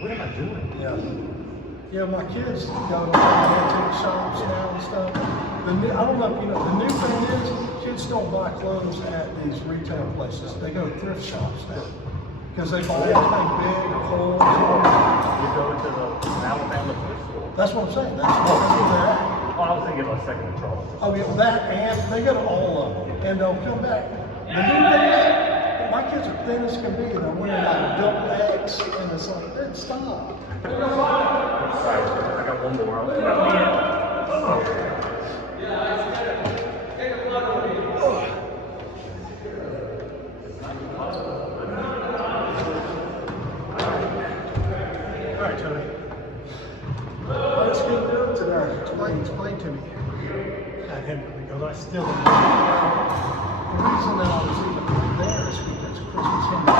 what am I doing? Yeah. Yeah, my kids go to antique shops now and stuff. I don't know if you know, the new thing is kids don't buy clothes at these retail places. They go to thrift shops now. Because they buy everything big or holes. You go to the Alabama thrift store. That's what I'm saying. That's where they're at. Oh, I was thinking about Second and Charles. Oh yeah, that and they go to all of them. And they'll come back. The new thing is, my kids are thin as can be. They're wearing like double X and it's like, dude, stop. Sorry, I got one more. All right, Tony. Let's get into it today. Explain to me. At him because I still don't The reason that I was even there is because Chris was in the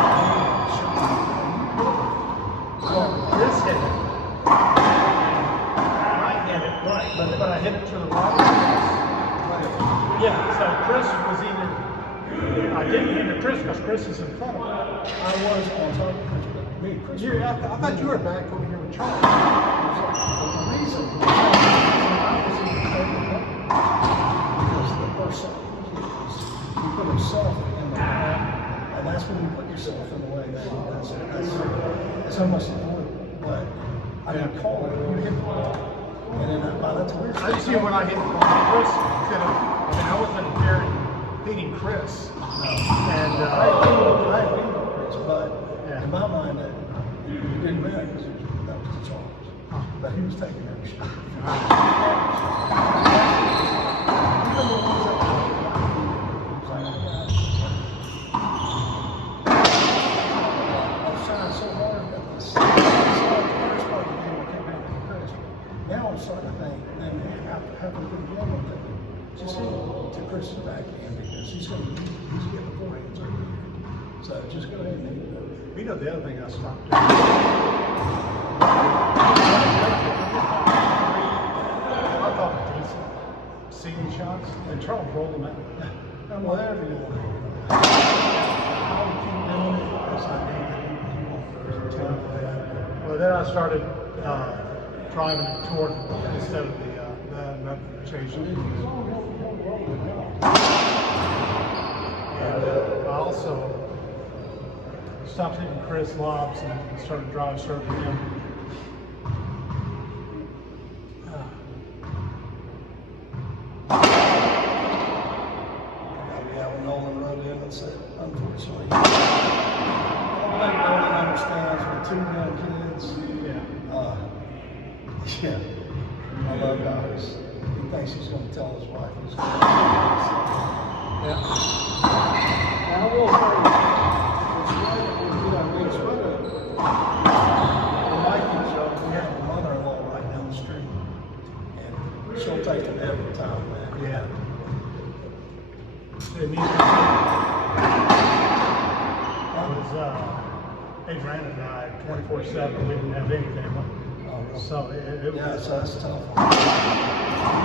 Well, Chris hit it. I hit it, right, but I hit it to the right. Yeah, so Chris was either, I didn't hit it Chris because Chris is in front of me. I was on top of Chris, but me and Chris. I thought you were back over here with Charlie. The reason I was even taking up because the first song you put himself in the way, and that's when you put yourself in the way. That's so much important. But I didn't call it. You hit the ball, and then that's weird. I see when I hit the ball, Chris could have, I wasn't there beating Chris. And I agree with Chris, but in my mind, it didn't matter because that was the charge. But he was taking every shot. Even the ones that were I was trying so hard at this. I saw the first part of the game, I came back to Chris. Now I'm starting to think, man, have a good game with it. Just hit it to Chris's backhand because he's getting the forehands over here. So just go ahead and hit it. you know the other thing I stopped doing. I thought decent seeing shots and Charles rolled them out. And whatever you want to do. I would keep doing it because I think he won't tell me. Well, then I started driving it toward instead of the chasing. And I also stopped hitting Chris lobs and started drive serving him. Yeah, when Nolan wrote in and said, unfortunately, I don't think Nolan understands with two young kids. Yeah, I love guys. He thinks he's going to tell his wife he's going to Yeah. And I will say, it's right, the Vikings, we have a mother-in-law right down the street, and she'll take them every time, man. Yeah. And Adriana died 24/7. We didn't have any family. Oh, really? So it Yeah, was. so that's tough.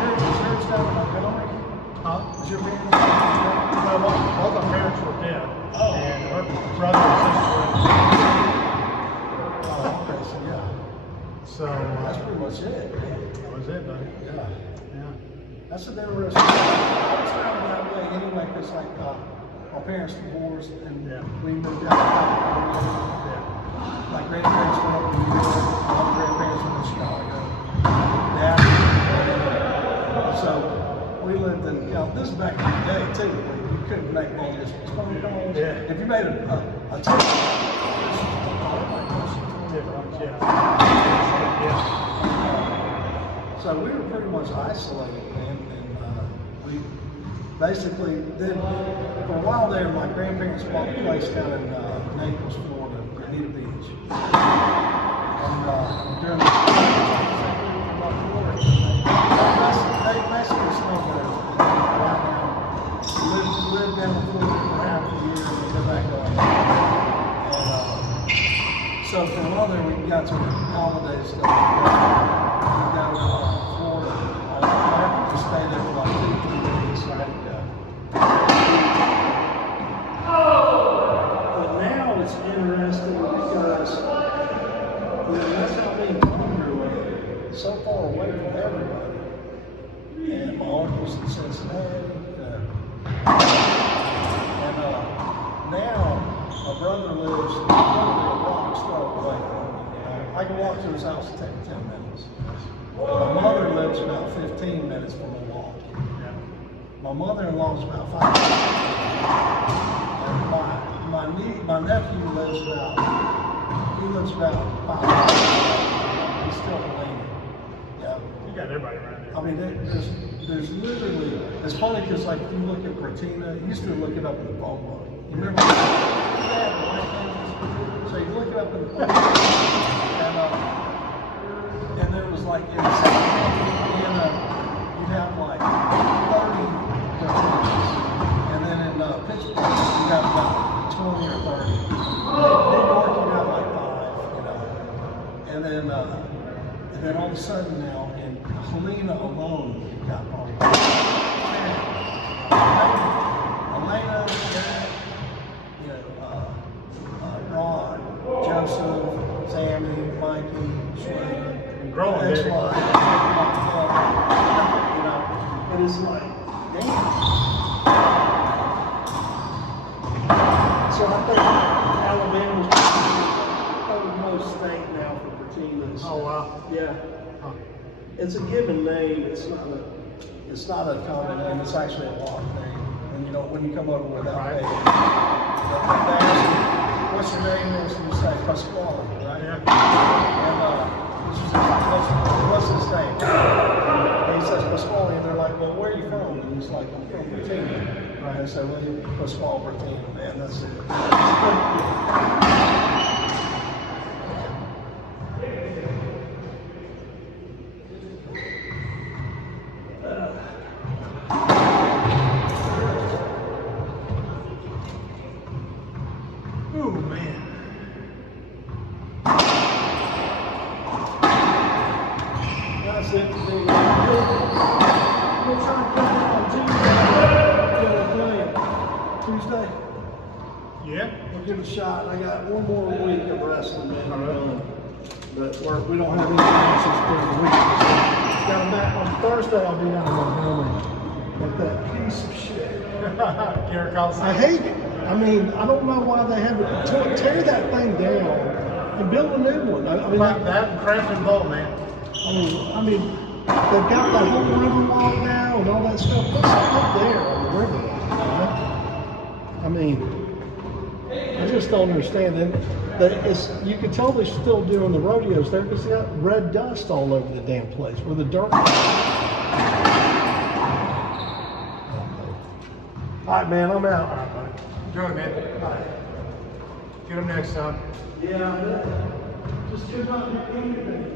Your insurance down in Montgomery? Huh? Is your parents down in Montgomery? Well, both our parents were dead. Oh. And her brother and sister Oh, okay, so yeah. were. So That's pretty much it. that was it, buddy. Yeah. Yeah. That's an interesting. I was kind of that way anyway, because like my parents divorced and we moved out of California. Yeah. My grandparents were up in New York. My grandparents were in Chicago. Dad. So we lived in. This is back in the day too. You couldn't make long distance phone calls. Yeah. If you made a text. Yeah. So we were pretty much isolated, man, and we basically did, for a while there, my grandparents bought a place down in Naples, Florida, Bonita Beach. And during the they basically snowed there. Lived down in Florida for half a year and then go back up. And so for a while there, we got to the holiday stuff. We got to Florida. I just stayed there for like 2 days. But now it's interesting because that's how me and Tom grew up, so far away from everybody. And my uncle's in Cincinnati. And now my brother lives literally a rock's throw away from me. I can walk to his house and take 10 minutes. My mother lives about 15 minutes from Milwaukee. My mother-in-law is about 5 minutes. And my nephew lives about 5 minutes. He's still leaning. Yeah. You got everybody around there. I mean, there's literally, it's funny because like if you look at Bertina, you used to look it up in the phone book. You remember? So you look it up in the phone book, and there was like in Indiana, you'd have like 30 Bertinas, and then in Pittsburgh, you'd have about 20 or 30. In New York, you'd have like 5, and then all of a sudden now, in Helena alone, you've got probably 10. Elena, Rod, Joseph, Sammy, Mikey, Shway, And growing, baby. And it's like, damn. So I think Alabama's most state now for Bertinas. Oh, wow. Yeah. Huh. It's a given name. It's not a common name. It's actually a lock name. And you know, when you come over without Right. pay, they ask you, what's your name? And you say Pasquale, right? Yeah. And what's his name? And he says Pasquale, and they're like, well, where are you from? And he's like, I'm from Bertina. Right? And so, well, you Pasquale Bertina, man, that's it. Ooh, man. That's it. We'll try and play on Tuesday. Yeah? We'll give it a shot. I got one more week of wrestling, man. But we don't have any matches during the week. Got them back on Thursday. I'll be down in Montgomery. But that piece of shit. Garrett Collins. I hate it. I mean, I don't know why they have it. Tear that thing down and build a new one. I mean, That and Crampton Bowl, man. I mean, they've got that whole river wall now and all that stuff. Put something up there on the river wall, right? I mean, I just don't understand it. You can tell they're still doing the rodeos there because they got red dust all over the damn place where the dirt. All right, man, I'm out. All right, buddy. Enjoy it, man. Get them next time. Yeah, I bet. Just could not get anything.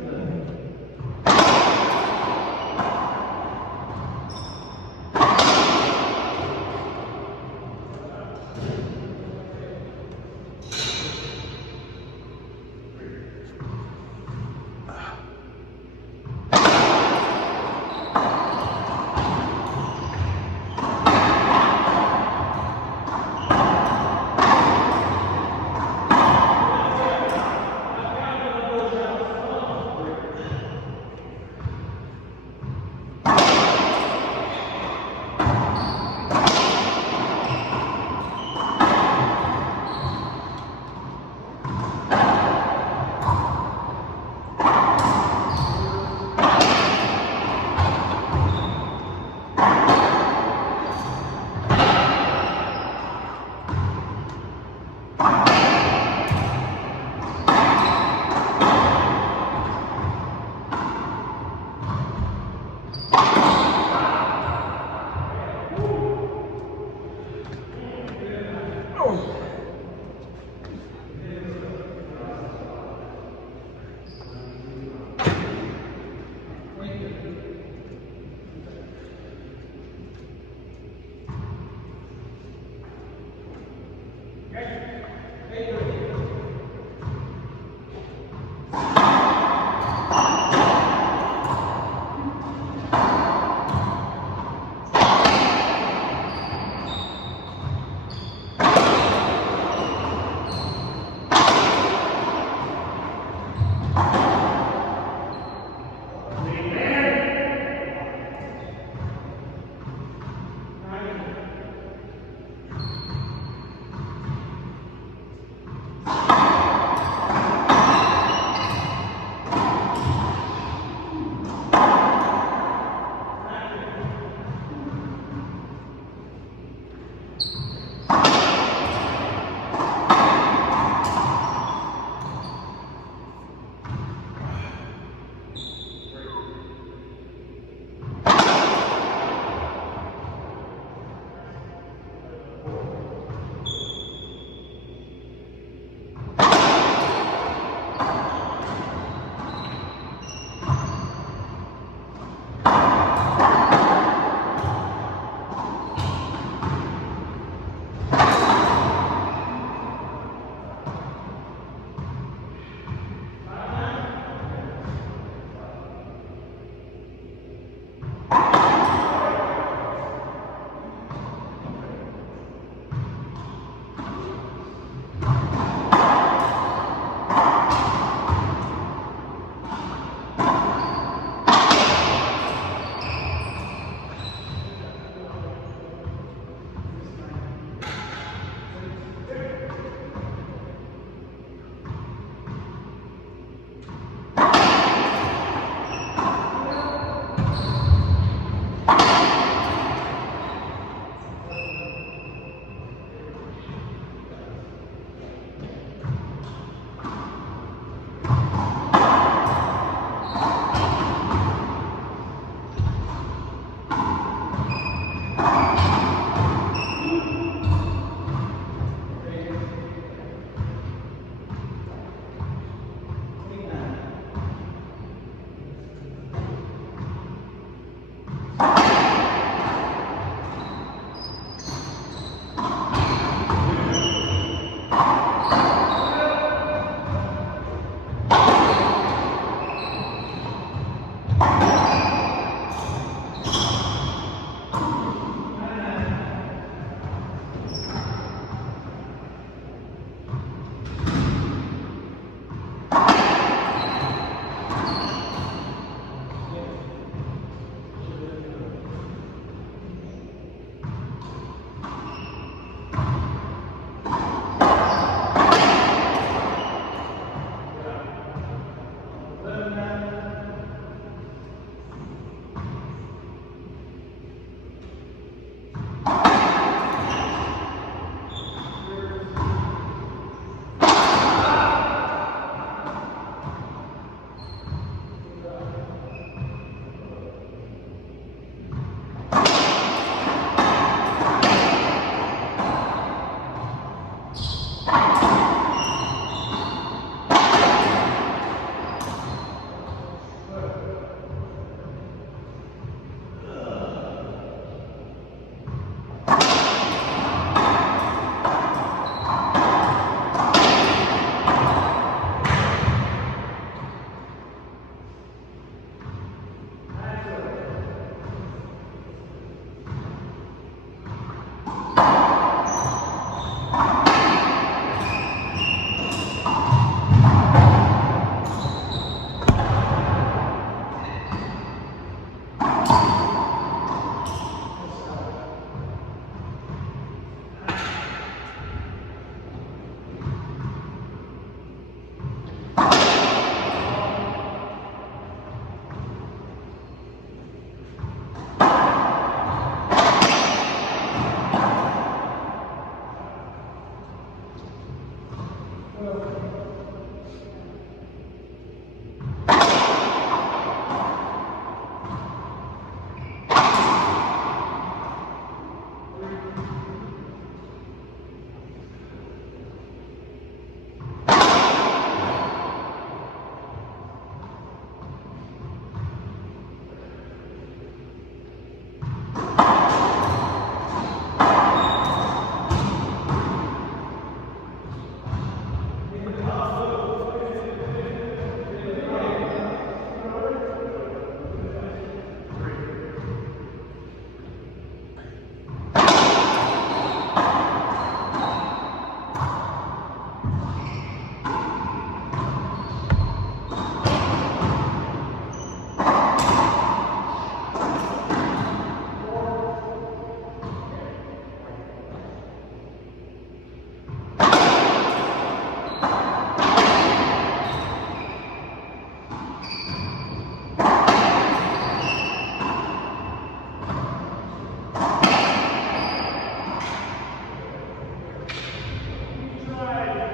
Chris.